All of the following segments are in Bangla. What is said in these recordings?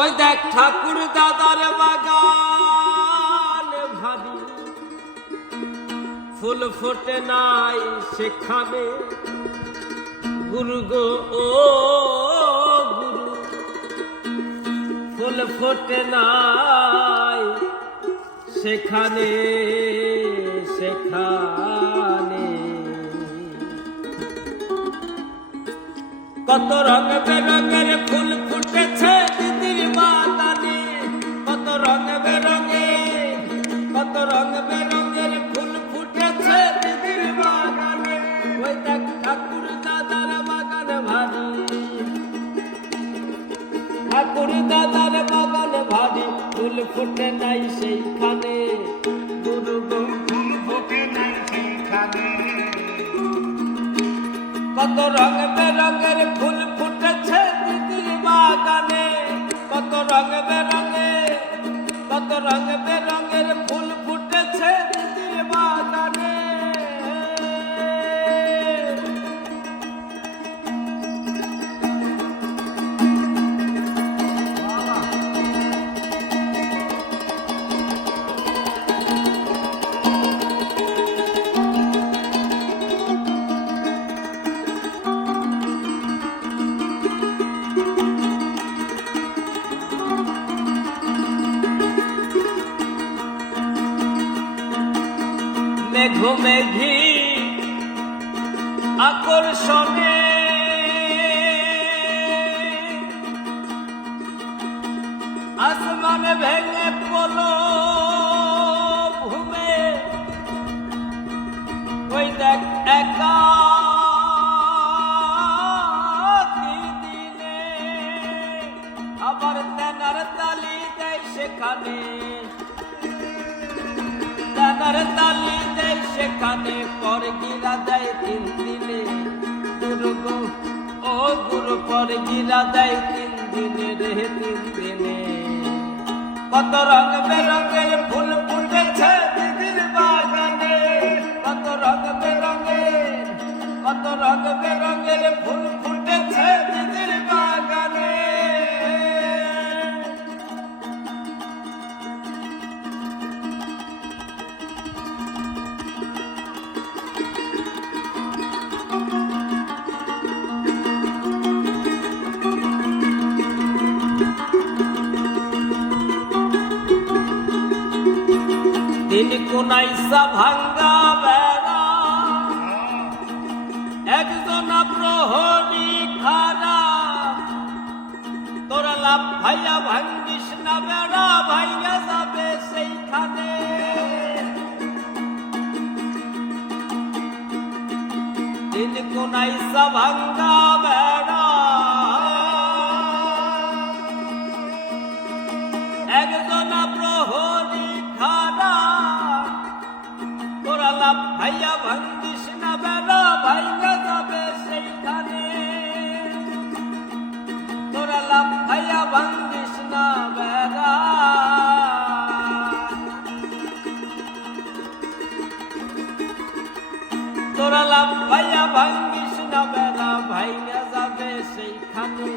ওই দেখ ঠাকুর দাদার বাগান ভাবি। ফুল ফোটে নাই সেখানে। গুরু গো, ও গুরু, ফুল ফোটে নাই সেখানে সেখানে। কত রঙ বেরঙের ফুল দাদার বাগান ভারী ফুল ফুটে নাই সেইখানে। গুরু ফুল ফুটে নাই সেইখানে। কত রঙ বেরঙের ফুল ফুটেছে দিদির বাগানে। কত রঙ বেরঙের, কত রঙ বেরঙের মেঘ মেঘি আকর্ষণে। আসমান ভেঙে পলো ভূমে। ওই দেখ একা আবার তেনার তালি দেয় সেখানে। দাদার তালি দেয়, সেখানে পর গিরা দেয় তিন দিনে। গুরু গো ও গুরু পর গিরা দেয় তিন দিনে রে তিন দিনে। কত রং বেরঙের ফুল দিন কোনাইসা ভাঙ্গা বেড়া। একজন প্রহরী খারা তোরা লাভ ভাইয়া ভাঙ্গিস না বেড়া, ভাইয়া যাবে সেইখানে। দিন কোনাইসা ভাঙ্গা বেড়া। তোরা লাভ ভাইয়া ভাঙ্গিস না বেলা ভাইয়া যাবে সেইখানে।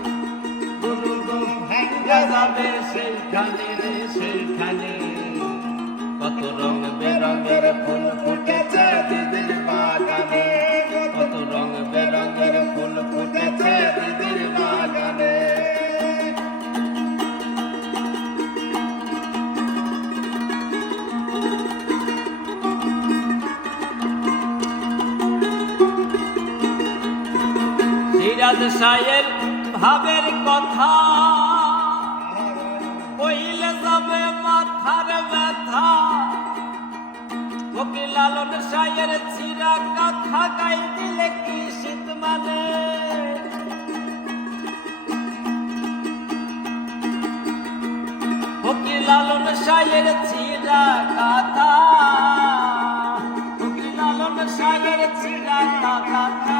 গুরু গো ভাঙ্গা যাবে সেইখানে রে, সেইখানে। কত রং বেরঙের ফুল ফুটেছে দিদির বাগানে। সিরাজ সাহের ভাবের কথা। কইলে যাবে মাথার ব্যথা। ফকির লালন সাহের চিরা কথা গাই দিলে কি শীত মানে? ফকির লালন সাহের চিরা কথা ফকির লালন সাহের চিরা কথা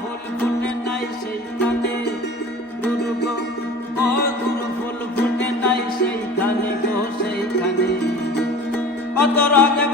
ফুটে নাই সেইখানে গো সেইখানে কত রঙে বের